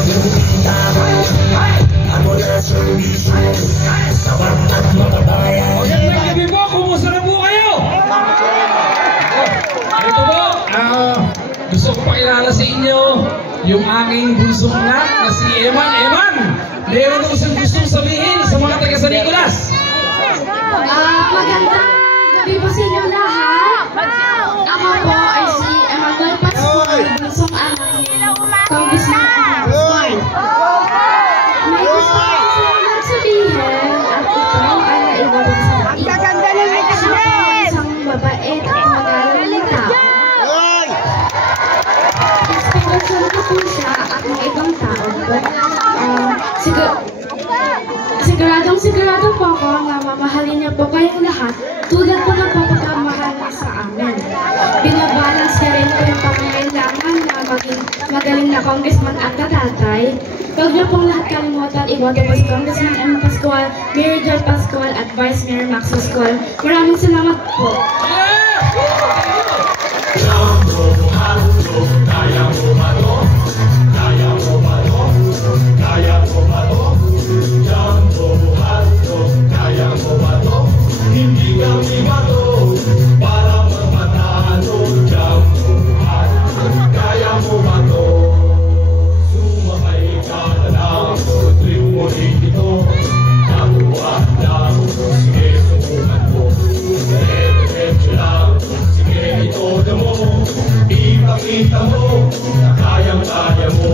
Magandang po, kumusta na po kayo? Ito po, gusto ko pakilala sa inyo yung aking bunsong anak na si Eman. Eman, meron ko isang gustong sabihin sa mga taga San Nicolas. Magandang gabi po sa inyo lahat. Ako po ay si Emmanuel Pascual, bunsong anak ni Congressman Pascual. May gusto ko silang sabihin at ito ay naiwanan sa akin. Siya po isang mabait at mag-aaral na tao. Inspirasyon ko po siya at ng ibang tao. Sigurado po ako na mamahalin niya po kayong lahat tulad po ng pagkakamahal niya sa amin. Binabalance niya rin po yung pangangailangan na maging magaling na congressman at tatay. Huwag niyo pong lahat kalimutan, iboto po si Congressman M. Pascual, Mayor Joy Pascual at Vice Mayor Max Pascual. Maraming salamat po. Hindi kami bato para mamatalo dyan buhay. Kaya mo ba to? Sumakay ka na lang, trip mo rin dito. Nakuha lang, sige subukan mo. Diretso lang, sige itoda mo. Ipakita mo na kayang-kaya mo.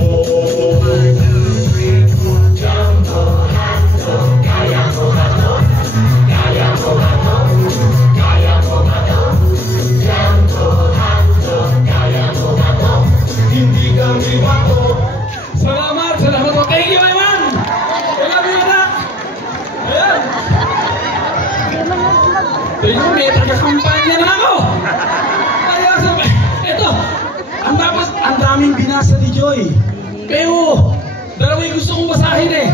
Salamat po. Thank you, Eman. Salamat yung anak. Ayan. Ito yung may taga-kampanya na ako. Ito, ang daming binasa ni Joy. Pero, dalawa yung gusto kong basahin eh.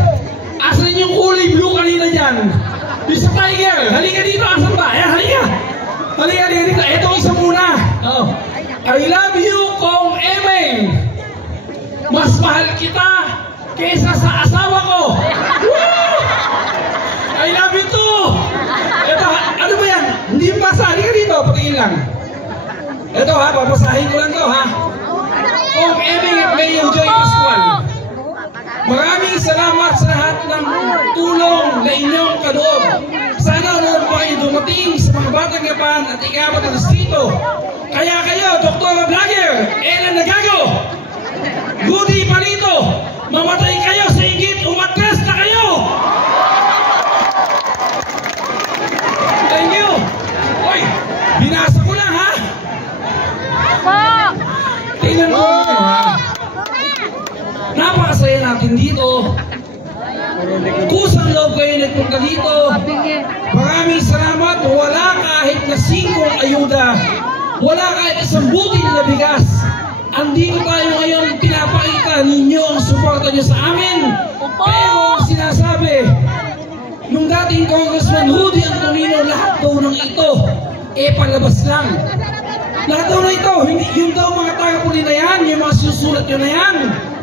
Asan yung kulay blue kanina dyan? Yung sa tiger. Halika dito, asan ba? Ayan, halika. Halika dito. Ito isa muna. Oh. I love you, Kong Emeng. Mas mahal kita kesa sa asawa ko. Woo! I love you too. Ito, ano ba yan? Hindi basa. Halika dito, patingin lang. Ito ha, babasahin ko lang to ha. Kong Emeng at Mayor Joy Pascual. Maraming salamat sa lahat ng tulong na inyong kaloob. Sana noon pa kayo dumating sa mga Batang Yapan at ikapat na distrito. Kaya kayo, Dr. Vlogger, Ellen Nagago, Rudy Palito, mamatay kayo sa inggit, umatras na kayo! Thank you! Oy, binasa ko lang ha! Tingnan mo ha! Napakasaya natin dito. Kusang loob kayo nagpunta dito. Maraming salamat. Wala kahit na 5 ayuda. Wala kahit isang butil na bigas. Andito tayo ngayon, pinapakita ninyo ang suporta nyo sa amin. Pero ang sinasabi, nung dating Congressman Rudy Antonino, lahat daw ng ito, palabas lang. Lahat daw na ito, hindi, yung daw mga tagapuli na yan, yung mga susulat nyo na yan,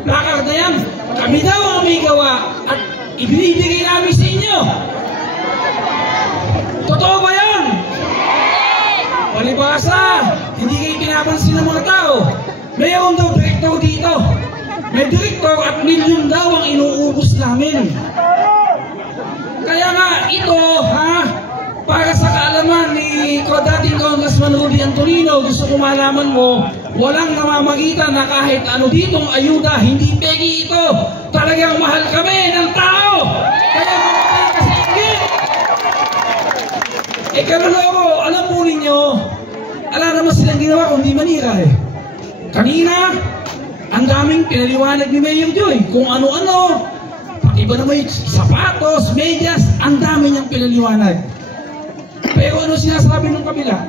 nakakad na yan, kami daw ang may gawa at ibinibigay namin sa inyo. Totoo ba yan? Palibasa, hindi kayo pinapansin ng mga tao. Mayroon daw direktor dito. May direktor at milyon daw ang inuubos namin. Kaya nga ito, ha, para sa kaalaman ni dating Congressman Rudy Antonino, gusto ko malaman mo, walang namamagitan na kahit ano ditong ayuda, hindi pegi ito. Talagang mahal kami ng tao. Kaya mamatay kasi ingit. Kaluloko, alam po ninyo, ala naman silang ginawa kung di manira eh. Kanina, ang daming pinaliwanag ni Mayor Joy kung ano-ano, pati ba naman yung sapatos, medyas, ang dami niyang pinaliwanag. Pero ano sinasabi ng kabila?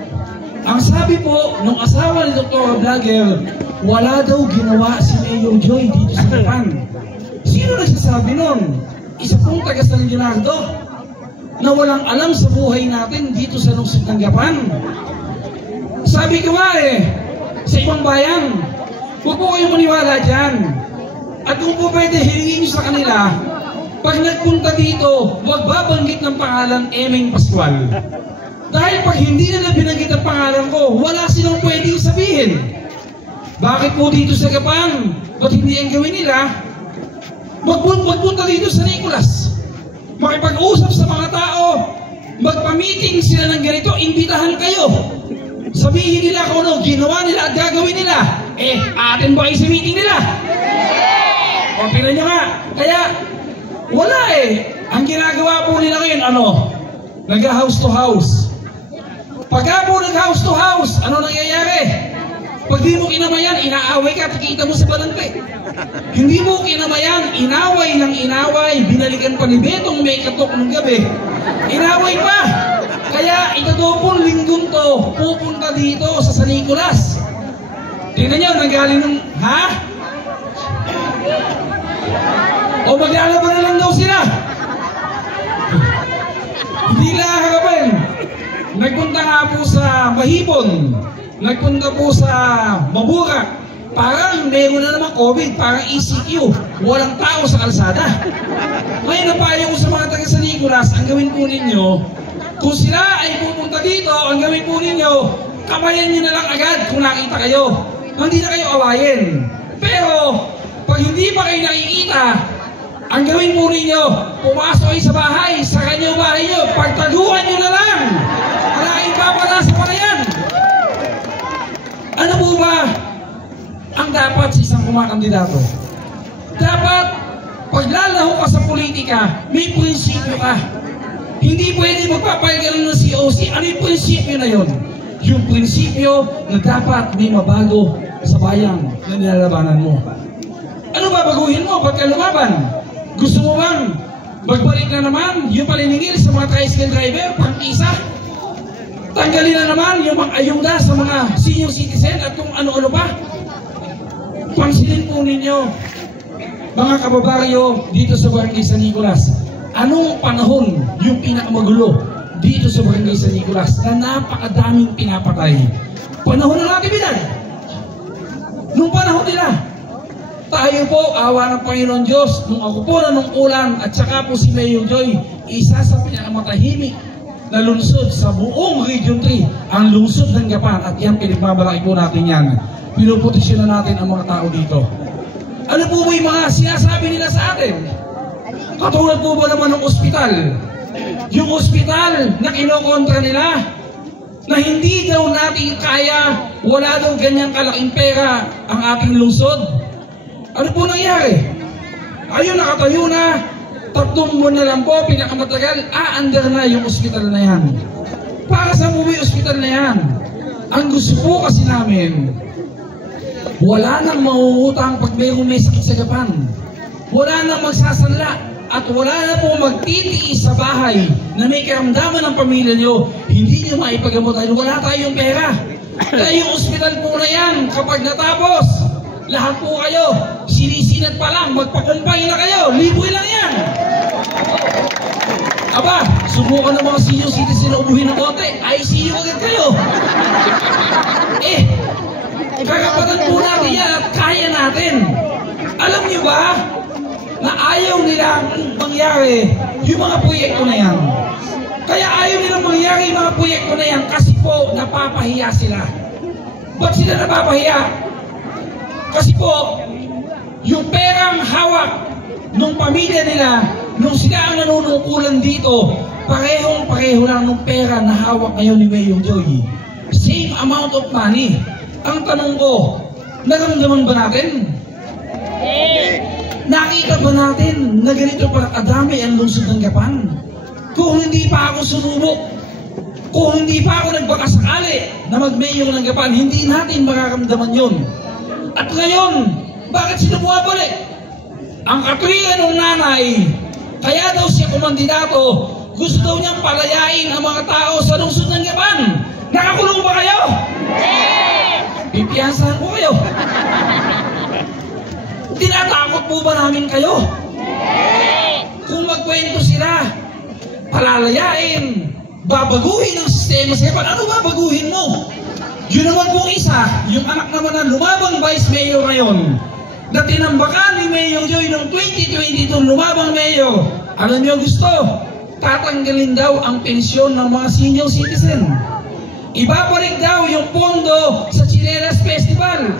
Ang sabi po nung asawa ni Dr. Vlogger, wala daw ginawa si Mayor Joy dito sa Japan. Sino nagsasabi nun? Isa pong taga San Leonardo na walang alam sa buhay natin dito sa lungsod ng Japan. Sabi ko nga sa ibang bayan, huwag po kayong maniwala dyan. At kung po pwede, hilingin nyo sa kanila, pag nagpunta dito, huwag babanggit ng pangalan Emeng Pascual. Dahil pag hindi nila binanggit ang pangalan ko, wala silang pwedeng sabihin. Bakit po dito sa Gapan? Ba't hindi ang gawin nila? Magpunta dito sa Nicolas. Makipag-usap sa mga tao. Magpa-meeting sila ng ganito, imbitahan kayo. Sabihin nila kung ano ginawa nila at gagawin nila. Atin ba kayo sa meeting nila? O, pinan nyo nga. Kaya, wala Ang ginagawa po nila ngayon, nag-house to house. Pagka po nag-house to house, ano nangyayari? Pag di mo kinamayan, inaaway ka, kita mo sa balante. Hindi mo kinamayan, inaway ng inaway, binalikan pa ni Betong may katok ng gabi. Inaway pa! Kaya ito pong linggong to, pupunta dito sa San Nicolas. Tingnan nyo, nanggaling ng, O maglalaban na lang daw sila. Hindi lang harapin. Nagpunta nga po sa Mahipon. Nagpunta po sa Mabura. Parang meron na naman COVID, parang ECQ. Walang tao sa kalsada. Ngayon napayo ko sa mga taga San Nicolas, ang gawin po ninyo, kung sila ay pupunta dito, ang gawin po ninyo, kamayan nyo na lang agad kung nakita kayo. Hindi na kayo awayin. Pero, pag hindi pa kayo nakikita, ang gawin po ninyo, pumasok kayo sa bahay, sa kanyang bahay nyo, pagtaguan nyo na lang. Maraming papala sa palayan. Ano po ba ang dapat sa isang kumakandidato? Dapat, pag lalaho ka sa politika, may prinsipyo ka. Hindi pwede magpapayagalan ng COC. Ano yung prinsipyo na yun? Yung prinsipyo na dapat may mabago sa bayan na nilalabanan mo. Ano ba baguhin mo pagka lumaban? Gusto mo bang magbalik na naman yung paniningil sa mga tricycle driver, pang-isa? Tanggalin na naman yung mga ayuda sa mga senior citizen at kung ano-ano pa? Pansinin po ninyo, mga kababaryo dito sa Barangay San Nicolas, anong panahon yung pinakamagulo dito sa Barangay San Nicolas na napakadaming pinapatay? Panahon ng natividad. Nung panahon nila, tayo po, awa ng Panginoon Diyos, nung ako po nanungkulan at saka po si Mayor Joy, isa sa pinakamatahimik na lungsod sa buong Region 3, ang lungsod ng Gapan, at yan, pinagmamalaki po natin yan. Pinuproteksyon na natin ang mga tao dito. Ano po ba yung mga sinasabi nila sa atin? Katulad po ba naman ng ospital? Yung ospital na kinokontra nila, na hindi daw natin kaya, wala daw ganyang kalaking pera ang ating lungsod. Ano po nangyari? Ayun, nakatayo na, 3 buwan na lang po, pinakamatagal, under na yung ospital na yan. Para sa yung ospital na yan? Ang gusto po kasi namin, wala nang mauutang pag may sakit sa Gapan. Wala nang magsasanla at wala na po magtitiis sa bahay na may karamdaman ng pamilya nyo, hindi nyo maipagamot dahil wala tayong pera. Kaya yung ospital po na yan, kapag natapos, lahat po kayo, sinisinat pa lang, magpakumpay na kayo, liboy lang yan. Aba, subukan ng mga senior citizen na ubuhin ng konti, ICU agad kayo. Karapatan po natin yan at kaya natin. Alam niyo ba na ayaw nilang mangyari yung mga proyekto na yan? Kaya ayaw nilang mangyari yung mga proyekto na yan kasi po napapahiya sila. Ba't sila napapahiya? Kasi po, yung perang hawak ng pamilya nila, nung sila ang nanunungkulan dito, parehong-pareho lang ng pera na hawak ngayon ni Mayor Joy. Same amount of money. Ang tanong ko, naramdaman ba natin? Nakita ba natin na ganito pala kadami ang lungsod ng Gapan? Kung hindi pa ako sumubok, kung hindi pa ako nagbakasakali na mag-mayor ng Gapan, hindi natin makaramdaman yun. At ngayon, bakit sila bumabalik? Ang katuwiran ng nanay, kaya daw siya kumandidato, gusto daw niyang palayain ang mga tao sa lungsod ng Gapan. Nakakulong ba kayo? Pipiyansahan ko kayo. Tinatakot po ba namin kayo? Kung magkwento sila, palalayain, babaguhin ang sistema sa Gapan. Ano babaguhin mo? Yun naman pong isa, yung anak naman ng lumabang vice mayor ngayon, na tinambakan ni Mayor Joy noong 2022 lumabang mayor. Alam niyo gusto, tatanggalin daw ang pensyon ng mga senior citizen. Ibabalik daw yung pondo sa Chinelas Festival.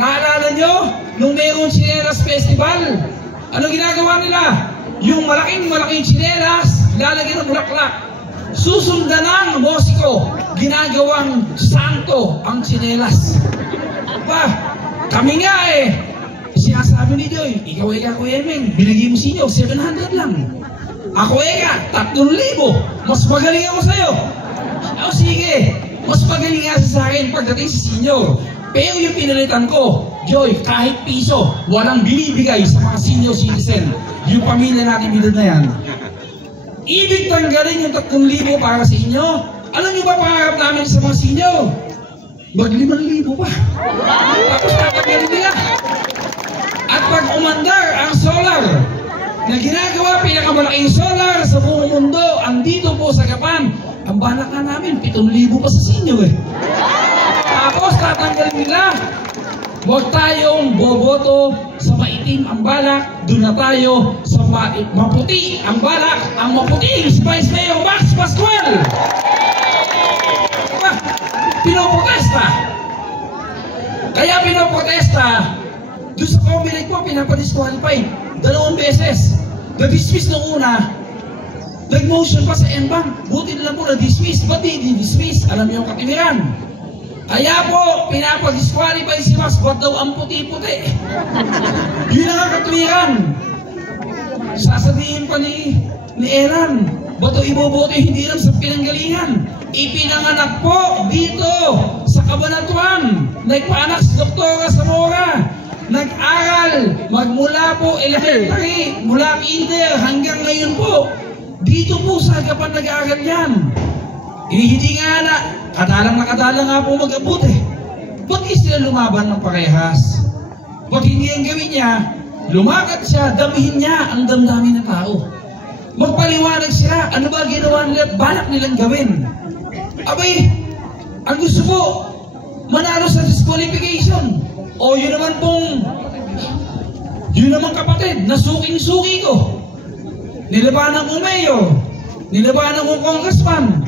Naalala nyo, nung mayroong Chinelas Festival, ano ginagawa nila? Yung malaking chinelas, lalagyan ng bulaklak. Susundan ng musiko, ginagawang santo ang chinelas. Ba, kami nga sinasabi ni Joy, ikaw Kuya Emeng, binigay mo sinyo, 700 lang. Ako 3,000, mas magaling ako sa'yo. O sige, mas magaling nga sa akin pagdating sa senior. Pero yung pinalitan ko, Joy, kahit piso, walang binibigay sa mga senior citizen. Yung pamilya natin bilad na yan. Ibig tanggalin yung 3,000 para sa inyo. Alam niyo ba pangarap namin sa mga senior? Mag 5,000 pa. Tapos tatanggalin nila. At pag umandar ang solar, na ginagawa pinakamalaking solar sa buong mundo, andito po sa Gapan, ang balak na namin, 7,000 pa sa senior Tapos tatanggalin nila. Huwag tayong boboto sa maitim ang balak, doon na tayo sa maputi ang balak. Ang maputi, si Vice Mayor Max Pascual. Pinoprotesta. Kaya pinoprotesta, doon sa Comelec po, pinapadisqualify 2 beses. Na-dismiss nung una, nag-motion pa sa NBank. Buti na lang po na-dismiss. Ba't di-dismiss? Alam niyo yung katimiran. Kaya po, pinapadisqualify si Max. Ba't daw ang puti-puti? Yun ang katimiran. Sasabihin pa ni Eran, ba't daw iboboto hindi lang sa pinanggalingan? Ipinanganak po dito sa Cabanatuan. Nagpaanak si Dr. Zamora. Nag-aral, magmula po elementary, mula kinder hanggang ngayon po. Dito po sa Gapan nag-aaral yan. Hindi nga na, kadalang nga po mag-abot Ba't di sila lumaban ng parehas? Ba't hindi ang gawin niya? Lumakat siya, damihin niya ang damdamin ng tao. Magpaliwanag sila, ano ba ginawa nila at balak nilang gawin? Abay, ang gusto po, manalo sa disqualification. O yun naman kapatid, nasuking-suki ko. Nilabanan kong mayor, nilabanan kong congressman.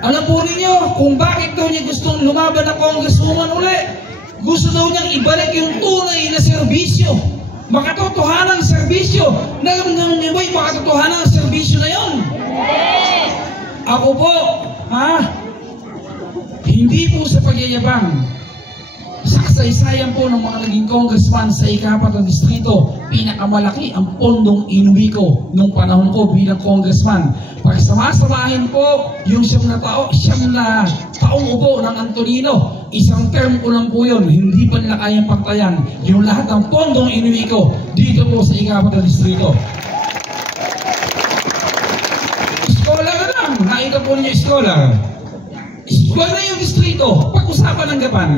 Alam po ninyo kung bakit daw niya gustong lumaban ng congresswoman uli. Gusto daw niyang ibalik yung tunay na serbisyo. Makatotohanan ng serbisyo. Naramdaman niyo ba yung makatotohanan ng serbisyo na yun? Ako po, hindi po sa pagyayabang. Sa kasaysayan po ng mga naging congressman sa ika-4 na distrito, pinakamalaki ang pondong inuwi ko nung panahon ko bilang congressman. Pagsamasamahin po yung 9 na taong upo ng Antonino, isang term ko lang po yun, hindi pa nila kayang pagtayan yung lahat ng pondong inuwi ko dito po sa ika-4 na distrito. Scholar lang, nakita po ninyo scholar. Huwag na yung distrito, pag-usapan ng Gapan.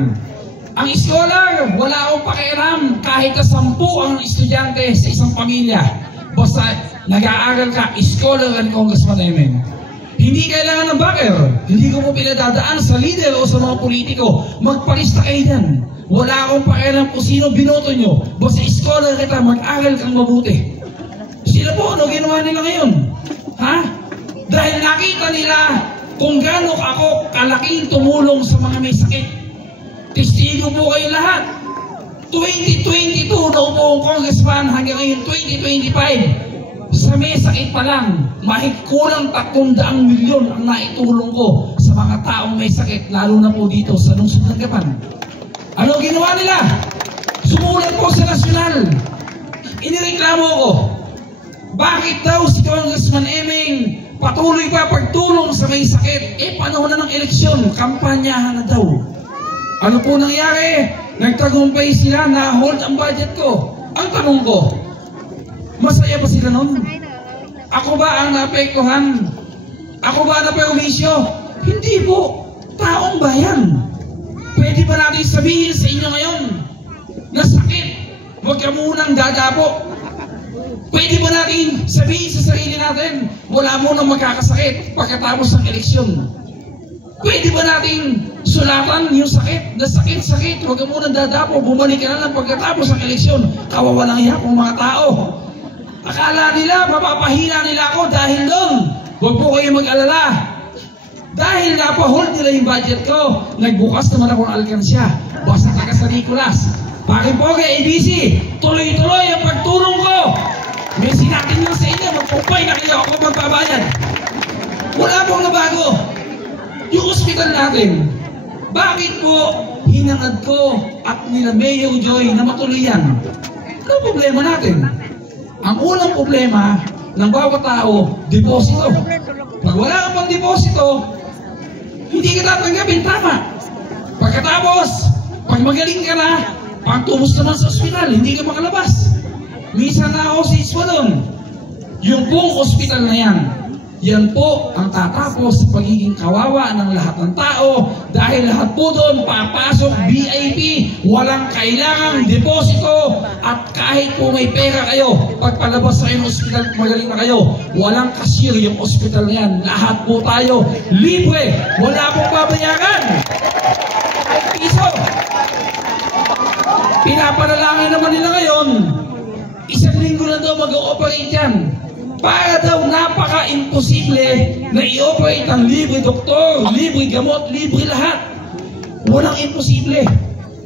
Ang scholar, wala akong pakialam kahit na 10 ang estudyante sa isang pamilya. Basta nag-aaral ka, scholar and congressman namin. Hindi kailangan ng backer. Hindi ko po pinadadaan sa leader o sa mga politiko. Magpalista kayo dyan. Wala akong pakialam kung sino binoto nyo. Basta scholar kita, mag-aral kang mabuti. Sila po, ano ginawa nila ngayon? Dahil nakita nila kung gaano ako kalaking tumulong sa mga may sakit. Testigo po kayo lahat. 2022 na upo ang congressman hanggang ngayon 2025. Sa may sakit pa lang, mahigkulang 300 milyon ang naitulong ko sa mga taong may sakit, lalo na po dito sa lungsod ng Gapan. Ano ginawa nila? Sumulat po sa nasyonal. Inireklamo ko, bakit daw si Congressman Emeng patuloy pa pagtulong sa may sakit? Panahon na ng eleksyon, kampanyahan na daw. Ano po nangyari? Nagtagumpay sila, na-hold ang budget ko. Ang tanong ko, masaya pa sila nun? Ako ba ang naapektuhan? Ako ba na perwisyo? Hindi po. Taong bayan. Pwede ba natin sabihin sa inyo ngayon na sakit, huwag ka munang dadapo? Pwede ba natin sabihin sa sarili natin, wala munang magkakasakit pagkatapos ng eleksyon? Pwede ba nating sulatan yung sakit? Na sakit, huwag ka muna dadapo, bumalik ka na lang pagkatapos ng eleksyon. Kawawa lang iya kong mga tao. Akala nila, mapapahina nila ako dahil doon. Huwag po kayo mag-alala. Dahil napahold nila yung budget ko, nagbukas naman ako ng alkansya. Basta taga sa Nicolas. Bakit po kay ABC, tuloy-tuloy ang pagtulong ko. May sinatin lang sa inyo, magpupay na kayo ako magbabayad. Wala pong nabago. Yung ospital natin, bakit po hinangad ko at nila Mayor Joy na matuloy yan? Ano problema natin? Ang unang problema ng bawat tao, deposito. Pag wala kang pang deposito, hindi ka tatanggapin, tama. Pagkatapos, pag magaling ka na, pagtubos naman sa ospital, hindi ka makalabas. Minsan na ako sa iswa doon. Yung pong ospital na yan po ang tatapos sa pagiging kawawa ng lahat ng tao dahil lahat po doon papasok VIP, walang kailangang deposito at kahit po may pera kayo, pagpalabas sa inyo ng ospital, magaling na kayo, walang cashier yung ospital na yan. Lahat po tayo libre, wala pong babayaran. Piso. Pinapanalangin naman nila ngayon, 1 linggo na daw mag-ooperate yan. Para daw napaka-imposible na i-operate ang libre doktor, libre gamot, libre lahat. Walang imposible.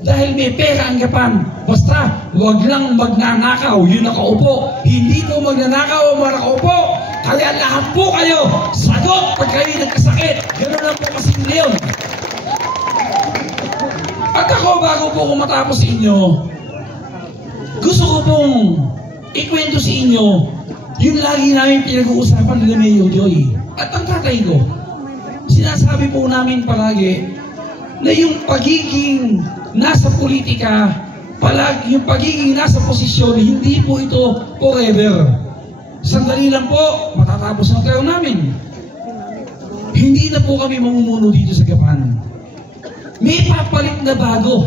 Dahil may pera ang Japan. Basta, wag lang magnanakaw yung nakaupo. Hindi po magnanakaw o nakaupo. Kaya lahat po kayo, sagot pag kayo nagkasakit. Ganoon lang po kasimple yun. At ako, bago po ako matapos sa inyo, gusto ko pong ikwento sa inyo yung lagi namin pinag-uusapan nila Mayor Joy. At ang tatay ko, sinasabi po namin palagi na yung pagiging nasa politika, yung pagiging nasa posisyon, hindi po ito forever. Sandali lang po, matatapos ang term namin. Hindi na po kami mamumuno dito sa Japan. May papalit na bago.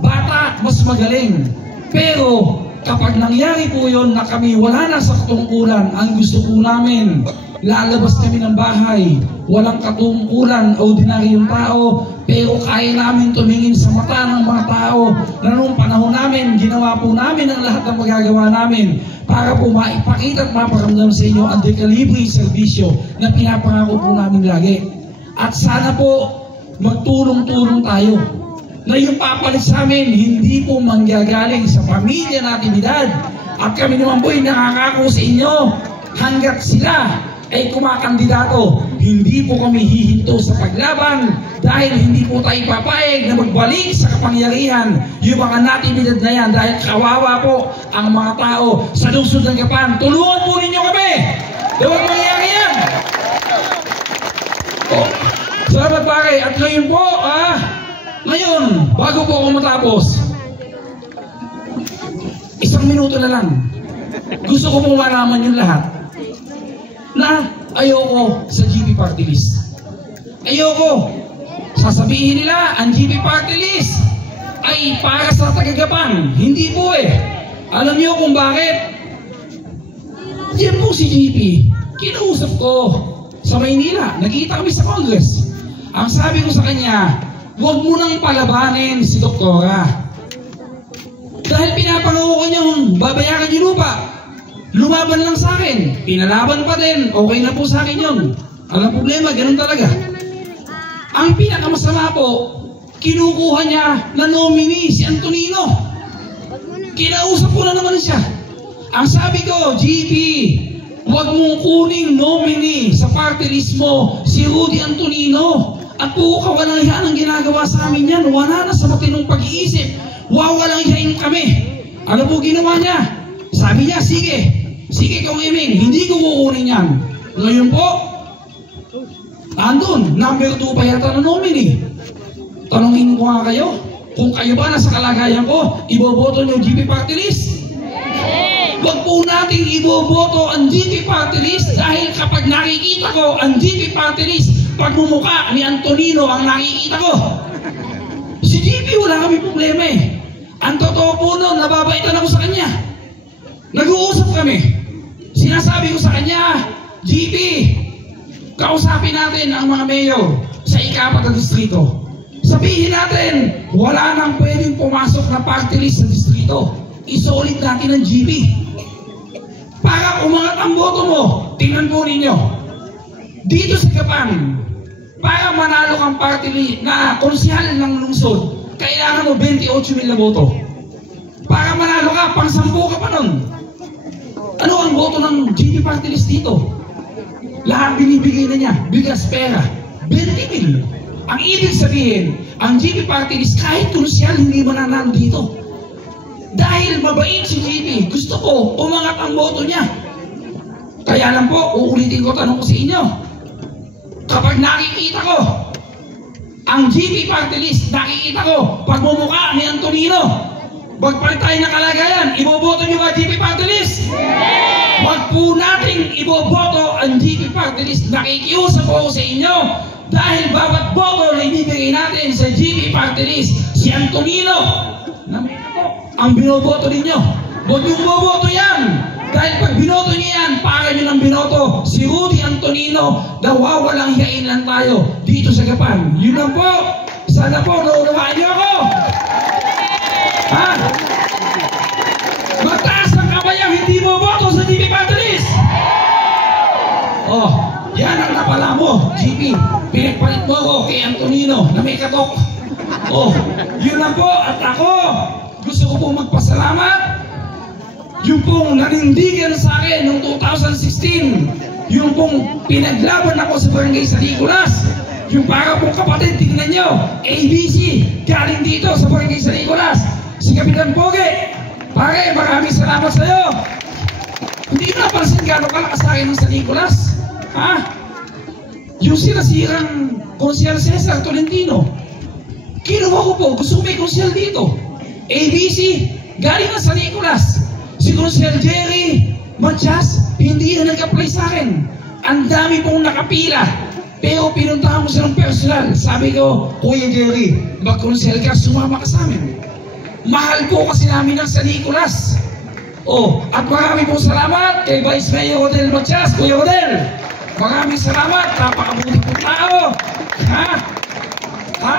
Bata, mas magaling. Pero, kapag nangyari po yun na kami wala na sa katungkulan, ang gusto po namin, lalabas kami ng bahay, walang katungkulan, ordinaryong tao, pero kaya namin tumingin sa mata ng mga tao na noong panahon namin, ginawa po namin ang lahat ng magagawa namin para po maipakita at maparamdam sa inyo ang dekalibreng serbisyo na pinapangako po namin lagi. At sana po magtulong-tulong tayo na yung papalit sa amin, hindi po manggagaling sa pamilya na aktibidad. At kami naman po ay nakakako sa inyo, hanggat sila ay kumakandidato, hindi po kami hihinto sa paglaban dahil hindi po tayo papayag na magbalik sa kapangyarihan yung mga natibidad na yan dahil kawawa po ang mga tao sa lungsod ng Japan. Tulungan po ninyo kami! Huwag mangyari yan! Salamat pare! At ngayon po, ngayon, bago po ako matapos, 1 minuto na lang. Gusto ko pong malaman yung lahat na ayoko sa GP Party List. Ayoko. Sasabihin nila, ang GP Party List ay para sa taga-Japan. Hindi po eh. Alam niyo kung bakit? Yan po si GP. Kinausap ko sa Maynila. Nagkita kami sa Congress. Ang sabi ko sa kanya, huwag mo nang palabanin si Doktora. Dahil pinapangako ko niyang babayaran yung lupa. Lumaban lang sa akin. Pinalaban pa din. Okay na po sa akin yun. Alam problema, ganun talaga. Ang pinakamasama po, kinukuha niya na nominee si Antonino. Kinausap ko na naman siya. Ang sabi ko, GP, huwag mong kuning nominee sa party list mo si Rudy Antonino. At po kawalang yan ang ginagawa sa amin yan. Wala na sa matinong pag-iisip. Wawalang yain kami. Ano po ginawa niya? Sabi niya, sige kong Eming, hindi ko kukunin yan. Ngayon po, andun, number 2 pa yata na nominee. Tanungin ko nga kayo, kung kayo ba nasa kalagayan ko, iboboto niyo GP Party List? Huwag po natin iboboto ang GP Party List dahil kapag nakikita ko ang GP Party List, pagmumuka ni Antonino ang nakikita ko. Si GP wala kami problema eh. Ang totoo po nun, nababaitan ako sa kanya. Nag-uusap kami. Sinasabi ko sa kanya, GP, Kausapin natin ang mga mayor sa ika-4 na distrito. Sabihin natin, wala nang pwedeng pumasok na party list sa distrito. Isulit natin ang GB. Para umangat ang boto mo, tingnan po ninyo. Dito sa Gapan, para manalo kang party list na konsyal ng lungsod, kailangan mo 28,000 na boto. Para manalo ka, pang-10 ka pa nun. Ano ang boto ng GB party list dito? Lahat binibigay na niya, bigas, pera, 20,000. Ang ibig sabihin, ang GB party list kahit konsyal hindi mananalo dito. Dahil mabait si GB, gusto ko umangat ang boto niya. Kaya lang po, uulitin ko tanong ko sa inyo. Kapag nakikita ko ang GB party list, nakikita ko pagmumukha ni Antonino, magpalit tayo ng kalagayan, iboboto niyo ba GB party list? Wag po nating iboboto ang GB party list. Nakikiusap po sa inyo dahil bawat boto na ibibigay natin sa GB party list, si Antonino ang binoboto ninyo. Huwag yung boboto yan. Dahil pag binoto niya yan, para nyo ng binoto si Rudy Antonino, nawawalang hiyain lang tayo dito sa Gapan. Yun lang po. Sana po naunawaan niyo ako. Ha? Magtaas ang kamay ang hindi boboto sa GB party list. Oh, yan ang napala mo, GB. Pinagpalit mo ako kay Antonino na may katok. Oh, yun lang po. At ako, gusto ko pong magpasalamat. Yung pong nanindigan sa akin noong 2016, yung pong pinaglaban ako sa barangay San Nicolas, yung para pong kapatid, tingnan nyo, ABC, galing dito sa barangay San Nicolas, si Kapitan Poge. Pare, maraming salamat sa'yo. Hindi na napansin gano'ng kalakas sa akin ng San Nicolas. Ha? Yung sinasirang Konsyal Cesar Tolentino, kinuha ko po, gusto ko may konsyal dito. ABC, galing na San Nicolas. Si Konsyal Jerry Manchas, hindi na nag-apply sa akin. Ang dami pong nakapila. Pero pinuntahan ko siya ng personal. Sabi ko, Kuya Jerry, mag-konsyal ka, sumama ka sa amin. Mahal po kasi namin ng San Nicolas. Oh, at maraming pong salamat kay Vice Mayor Rodel Manchas, Kuya Rodel. Maraming salamat, napakabuti pong tao. Ha? Ha?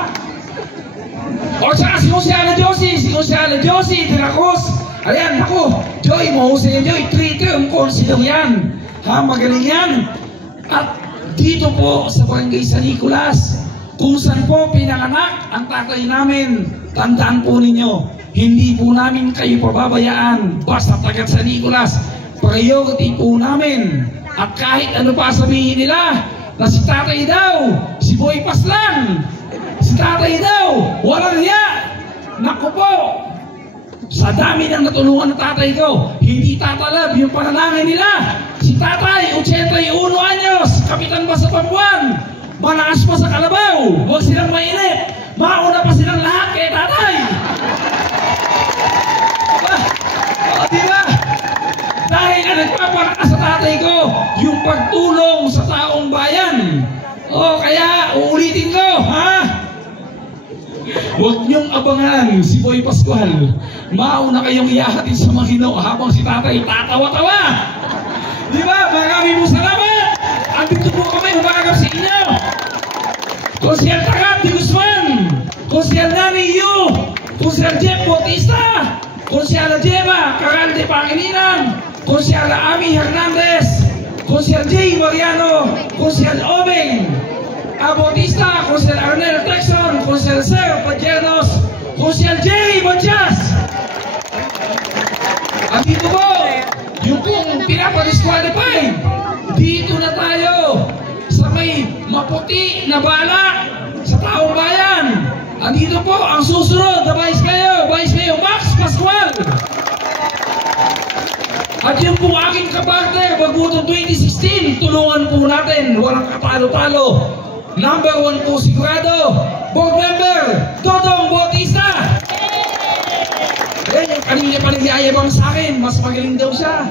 O saka si Konsyala Josie de la Cruz. Ayan, ako, Joy, mahusay yan, Joy, 3-term consider yan. Ha, magaling yan. At dito po sa barangay San Nicolas, kung saan po pinanganak ang tatay namin, tandaan po ninyo, hindi po namin kayo pababayaan basta tagat San Nicolas. Priority po namin. At kahit ano pa sabihin nila, na si tatay daw, si Boy Paslan, si tatay daw, walang hiya. Naku po, sa dami ng natulungan ng tatay ko, hindi tatalab yung panalangin nila. Si tatay, 81 anyos, kapitan pa sa Papuan, malakas pa sa Kalabaw, huwag silang mainip, mauna pa silang lahat kay tatay. Diba? Dahil ang nagpapalakas sa tatay ko, yung pagtulong sa taong bayan. O kaya, uulitin ko, ha? Huwag niyong abangan si Boy Pascual. Mauna kayong iyahatid sa Mahino habang si tatay tatawa-tawa. Di ba? Maraming mo salamat. Andito po kami humaragap sa inyo. Konsyal Tarat de Guzman, Konsyal Nani Yu, Konsyal Jeff Bautista, Konsyala Jema Caral de Pangilinan, Konsyala Ami Hernandez, Konsyal Jay Mariano, Konsyal Obeng Bautista, Konsyal Arnel Texon, Konsyal Ser Pajernos, Konsyal Jerry Manchas. At dito po, yung pong pinapadisqualify, dito na tayo sa may maputi na bala sa taong bayan. At dito po ang susunod na Vice Mayor Max Pascual. At yung pong aking kapartner, Bagutong 2016, tulungan po natin, walang katalo-talo. Number 1 po sigurado, board member, Dodong Bautista. Eh, yung kanina pa nagyayabang sa akin, mas magaling daw siya.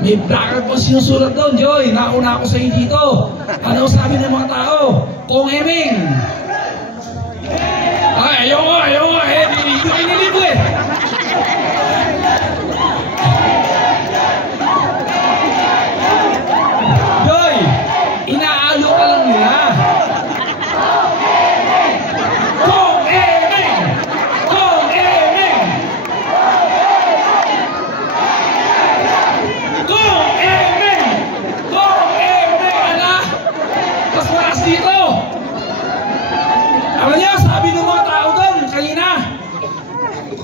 May bracket po sinusulat doon, Joy, nauna ako sa iyo dito. Ano sabi ng mga tao? Kong Eming. Ay, ayoko, hindi kayo nilibo eh. Joy, inaalo ka lang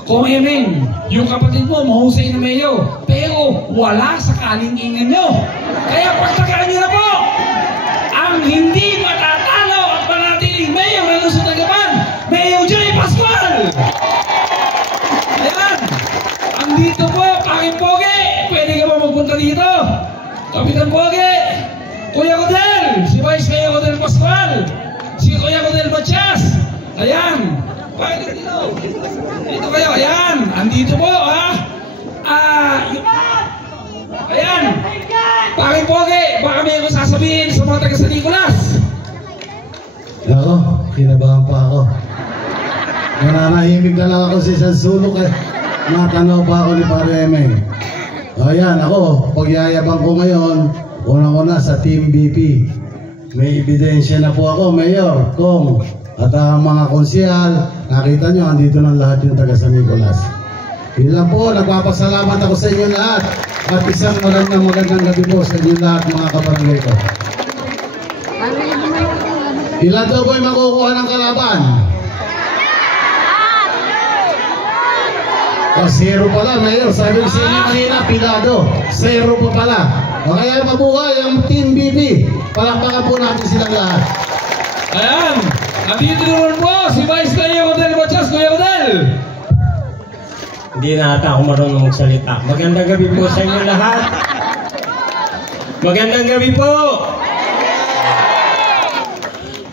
Kung Emeng, yung kapatid mo, mahusay na mayo, pero wala sa kalingingan nyo. Kaya pagtagaan nyo na po, ang hindi matatalo at manatiling mayo ng Luzon, Tagkapan, Mayor Joy Pascual! Ayan, andito po, Paking Pogi, pwede ka ba magpunta dito? Kapitan Pogi, Kuya Rodel, si Vice Mayor Rodel Pascual, si Kuya Rodel Matias, ayan, pwede dito. Dito kayo, ayan, andito po, ha? Ayan, Paking Pogi, baka may akong sasabihin sa mga taga San Nicolas. Ako, kinabahan pa ako. Nananahimik na lang ako sa isang sulok eh. Matanaw pa ako ni Pare Emeng. Ayan, ako, pagyayabang ko ngayon, unang-una sa Team BP. May ebidensya na po ako, Mayor, Kong, at ang mga konsehal. Nakita nyo, andito ng lahat yung taga San Nicolas. Ilan po, nagpapasalamat ako sa inyo lahat. At isang magandang gabi po sa inyo lahat, mga kabarangay ko. Ilan daw po ay makukuha ng kalaban? O, 0 pala, Mayor. Sabi ko sa inyo kanina, pilado. 0 pa pala. O kaya mabuhay ang Team BP. Palakpakan po natin silang lahat. Ayan, andito naman po si Vice Mayor Rodel Matias, Kuya Rodel. Hindi na ata ako marunong magsalita. Magandang gabi po sa inyo lahat. Magandang gabi po.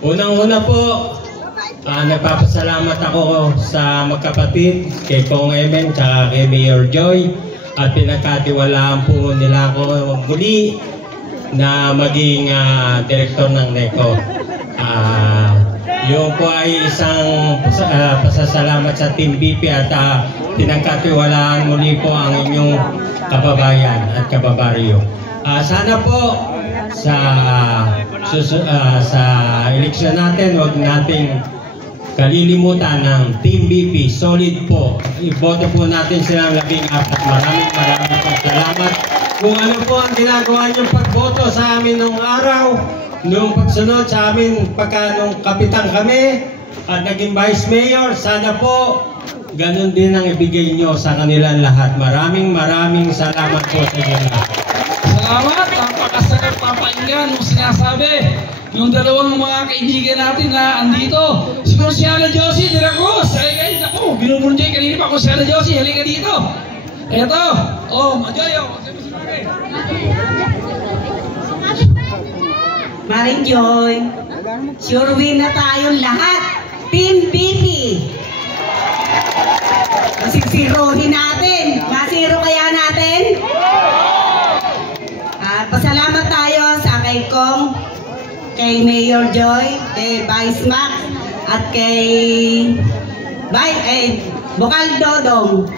Unang-una po, nagpapasalamat ako sa magkapatid, kay Kong Emeng at kay Mayor Joy, at pinagkatiwalaan po nila ako muli na maging direktor ng NECO. Yun po ay isang pasasalamat sa Team BP at pinagkatiwalaan muli po ang inyong kababayan at kababaryo. Sana po sa eleksyon natin, huwag nating kalilimutan ng Team BP. Solid po. Iboto po natin silang 14. Maraming salamat. Kung ano po ang ginagawa niyong pagboto sa amin nung araw, nung pagsunod sa amin nung kapitan kami at naging Vice Mayor, sana po ganun din ang ibigay niyo sa kanilang lahat. Maraming salamat po sa inyo lahat. Salamat, napakasarap papakinggan yung sinasabi yung dalawang mga kaibigan natin na andito. Si Consiala Josie de la Cruz. Ay, ako, binubunjay kanina pa Consiala Josie, halika dito. Eto, Majoy, Maring Joy, sure win na tayong lahat. Team BP. Masisirohin natin. Masiro kaya natin? Pasalamat tayo sa kay Kong, kay Mayor Joy, kay Vice Mac, at kay Bukal Dodong.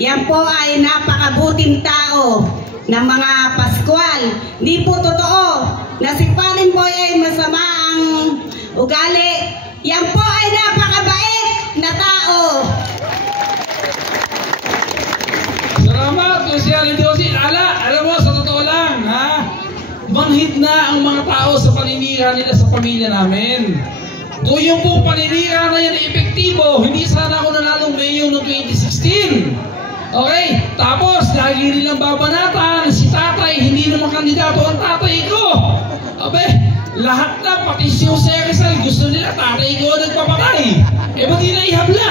Yan po ay napakabuting tao ng mga Pascual. Hindi po totoo na si Paring Boy ay masama ang ugali. Yan po ay napakabait na tao. Salamat, Consiala Josie. Alam mo, sa totoo lang, ha? Manhid na ang mga tao sa paninira nila sa pamilya namin. Kung yung pong paninira na yan epektibo, hindi sana ako nanalong mayor noong 2016. Okay? Tapos, lagi nilang babanatan, si tatay, hindi naman kandidato ang tatay ko. Abe, lahat na, pati si Jose Rizal, gusto nila tatay ko nagpapatay. Ba't di na ihabla?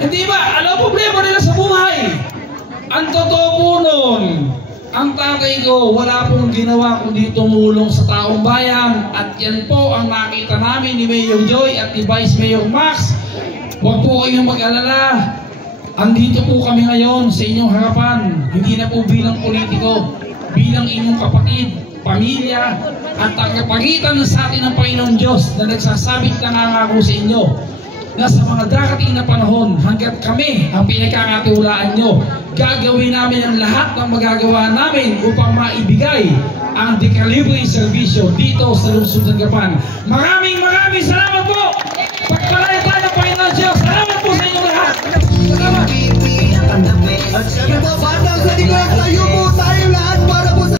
Hindi ba? Alam problema nila sa buhay. Ang totoo po nun, ang tatay ko wala pong ginawa kundi tumulong sa taong bayan, at yan po ang nakita namin ni Mayor Joy at ni Vice Mayor Max. Huwag po kayong mag-alala. Andito po kami ngayon sa inyong harapan, hindi na po bilang politiko, bilang inyong kapatid, pamilya, at tagapagitan sa atin ng Panginoon Diyos na nagsasabit na nangako sa inyo na sa mga darating na panahon, hanggat kami ang pinagkakatiwalaan nyo, gagawin namin ang lahat ng magagawa namin upang maibigay ang decalibrate servisyo dito sa Lungsod ng Gapan. Maraming salamat